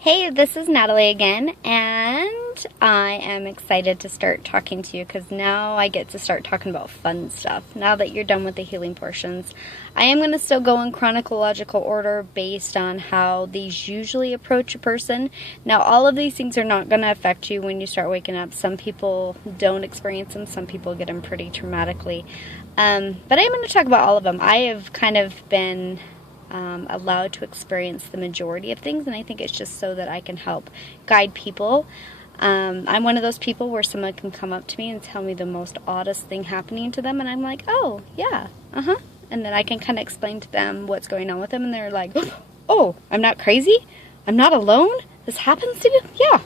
Hey, this is Natalie again, and I am excited to start talking to you because now I get to start talking about fun stuff. Now that you're done with the healing portions, I am going to still go in chronological order based on how these usually approach a person. Now, all of these things are not going to affect you when you start waking up. Some people don't experience them, some people get them pretty traumatically. But I am going to talk about all of them. I have kind of been allowed to experience the majority of things, and I think it's just so that I can help guide people. I'm one of those people where someone can come up to me and tell me the most oddest thing happening to them, and I'm like, oh, yeah, and then I can kind of explain to them what's going on with them, and they're like, oh, I'm not crazy? I'm not alone? This happens to you? Yeah,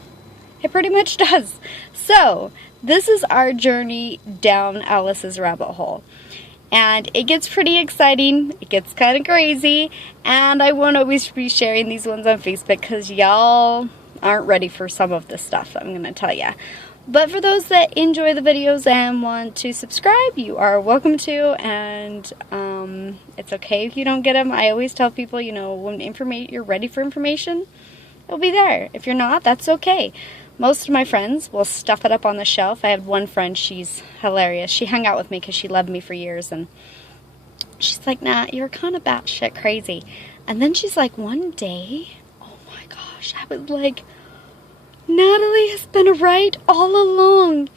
it pretty much does. So, this is our journey down Alice's rabbit hole. And it gets pretty exciting, it gets kind of crazy, and I won't always be sharing these ones on Facebook because y'all aren't ready for some of this stuff, I'm going to tell ya. But for those that enjoy the videos and want to subscribe, you are welcome to, and it's okay if you don't get them. I always tell people, when you're ready for information, it'll be there. If you're not, that's okay. Most of my friends will stuff it up on the shelf. I had one friend, she's hilarious. She hung out with me because she loved me for years, and she's like, nah, you're kind of batshit crazy. And then she's like, one day, oh my gosh, I was like, Natalie has been right all along.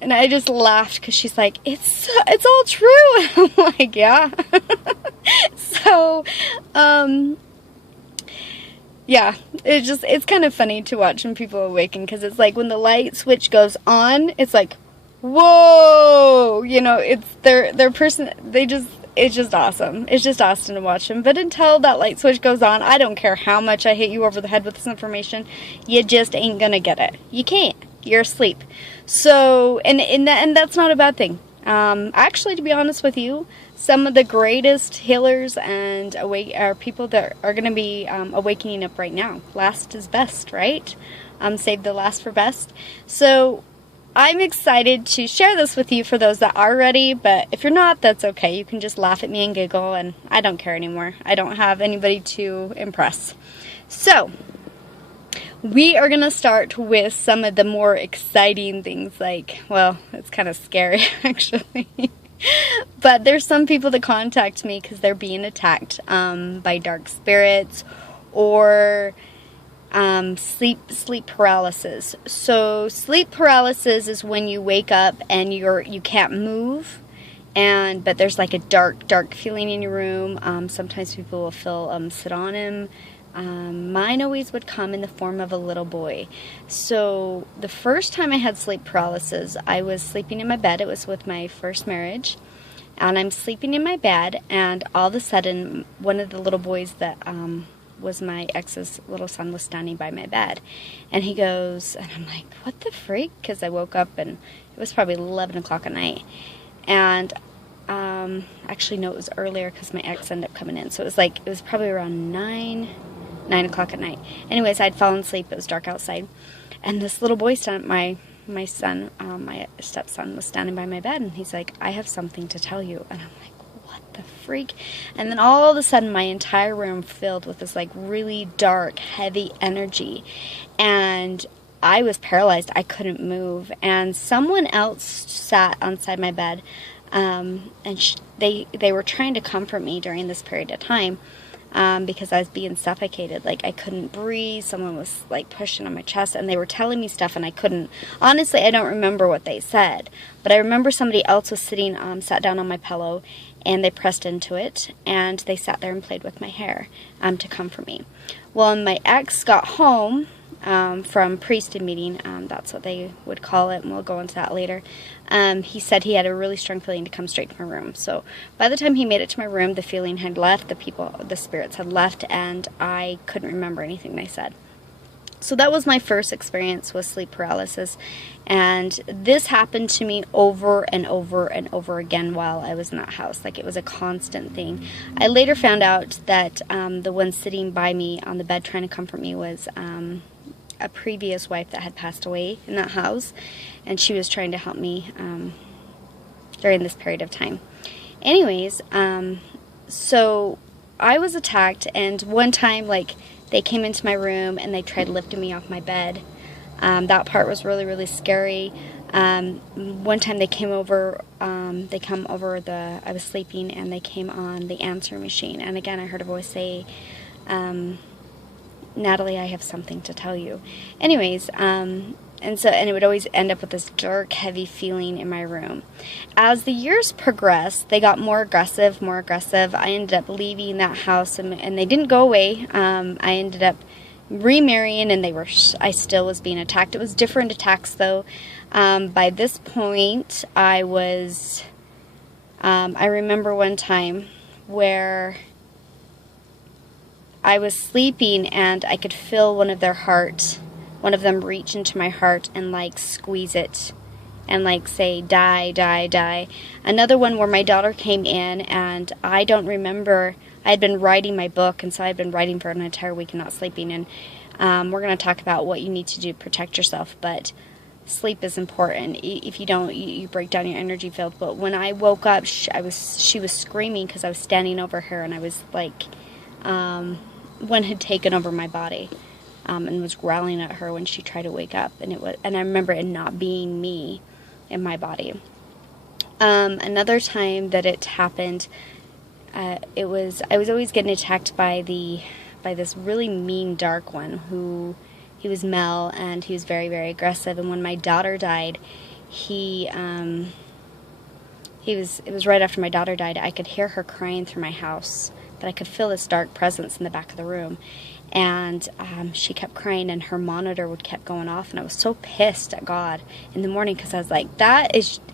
And I just laughed because she's like, it's all true. And I'm like, yeah. So, yeah, it's kind of funny to watch when people awaken, because it's like when the light switch goes on, it's like, whoa, it's their person, it's just awesome. It's just awesome to watch them. But until that light switch goes on, I don't care how much I hit you over the head with this information, you just ain't gonna get it. You can't. You're asleep. So, and that's not a bad thing. Actually, to be honest with you, some of the greatest healers and are people that are going to be awakening up right now. Last is best, right? Save the last for best. So I'm excited to share this with you for those that are ready, but if you're not, that's okay. You can just laugh at me and giggle, and I don't care anymore. I don't have anybody to impress. So we are going to start with some of the more exciting things, it's kind of scary, actually. But there's some people that contact me because they're being attacked by dark spirits or sleep paralysis. So sleep paralysis is when you wake up and you can't move, but there's like a dark feeling in your room. Sometimes people will feel sit on him. Mine always would come in the form of a little boy. So the first time I had sleep paralysis, I was sleeping in my bed. It was with my first marriage, and I'm sleeping in my bed, and all of a sudden one of the little boys that was my ex's little son was standing by my bed, and he goes, and I'm like, what the freak? Because I woke up and it was probably 11 o'clock at night, and actually no, it was earlier because my ex ended up coming in, so it was probably around 9 o'clock at night. Anyways, I'd fallen asleep. It was dark outside, and this little boy, my son, my stepson, was standing by my bed, and he's like, I have something to tell you. And I'm like, what the freak? And then all of a sudden my entire room filled with this really dark, heavy energy, and I was paralyzed. I couldn't move, and someone else sat outside my bed, and they were trying to comfort me during this period of time. Because I was being suffocated, I couldn't breathe. Someone was pushing on my chest, and they were telling me stuff, and I couldn't. Honestly, I don't remember what they said, but I remember somebody else was sat down on my pillow, and they pressed into it, and they sat there and played with my hair to comfort me. Well, when my ex got home from priesthood meeting, that's what they would call it, and we'll go into that later. He said he had a really strong feeling to come straight to my room. So by the time he made it to my room, the feeling had left, the spirits had left, and I couldn't remember anything they said. So that was my first experience with sleep paralysis, and this happened to me over and over and over again while I was in that house. It was a constant thing. I later found out that the one sitting by me on the bed trying to comfort me was a previous wife that had passed away in that house, and she was trying to help me during this period of time. Anyways, so I was attacked, and one time, they came into my room and they tried lifting me off my bed. That part was really, really scary. One time they came over, I was sleeping, and they came on the answer machine. And again, I heard a voice say, Natalie, I have something to tell you. Anyways, and it would always end up with this dark, heavy feeling in my room. As the years progressed, they got more aggressive. I ended up leaving that house, and they didn't go away. I ended up remarrying, and I still was being attacked. It was different attacks, though. By this point, I remember one time where I was sleeping and I could feel one of them reach into my heart and like squeeze it and like say, die, die, die. Another one where my daughter came in, and I don't remember, I had been writing my book, and so I had been writing for an entire week and not sleeping, and we're going to talk about what you need to do to protect yourself, but sleep is important. If you don't, you break down your energy field. But when I woke up, she was screaming because I was standing over her, and I was like, one had taken over my body, and was growling at her when she tried to wake up, and I remember it not being me in my body. Another time that it happened, I was always getting attacked by this really mean dark one he was male, and he was very, very aggressive. And when my daughter died, it was right after my daughter died. I could hear her crying through my house, but I could feel this dark presence in the back of the room. And she kept crying, and her monitor would kept going off, and I was so pissed at God in the morning, because I was like,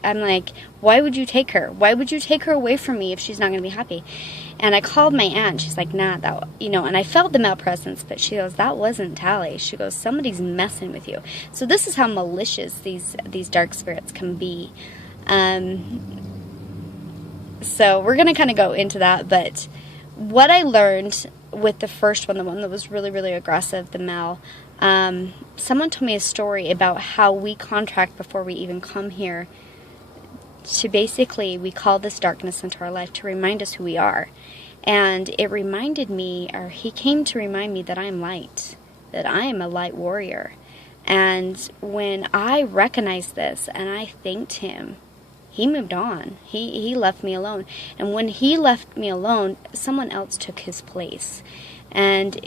I'm like, why would you take her? Why would you take her away from me if she's not going to be happy? And I called my aunt. She's like, nah, and I felt the male presence, but she goes, that wasn't Tally. She goes, somebody's messing with you. So this is how malicious these dark spirits can be. So we're going to kind of go into that, but what I learned with the first one, the one that was really, really aggressive, the male, someone told me a story about how we contract before we even come here to basically, we call this darkness into our life to remind us who we are. And it reminded me, or he came to remind me, that I am light, that I am a light warrior. And when I recognized this and I thanked him, he moved on. He left me alone. And when he left me alone, someone else took his place. And it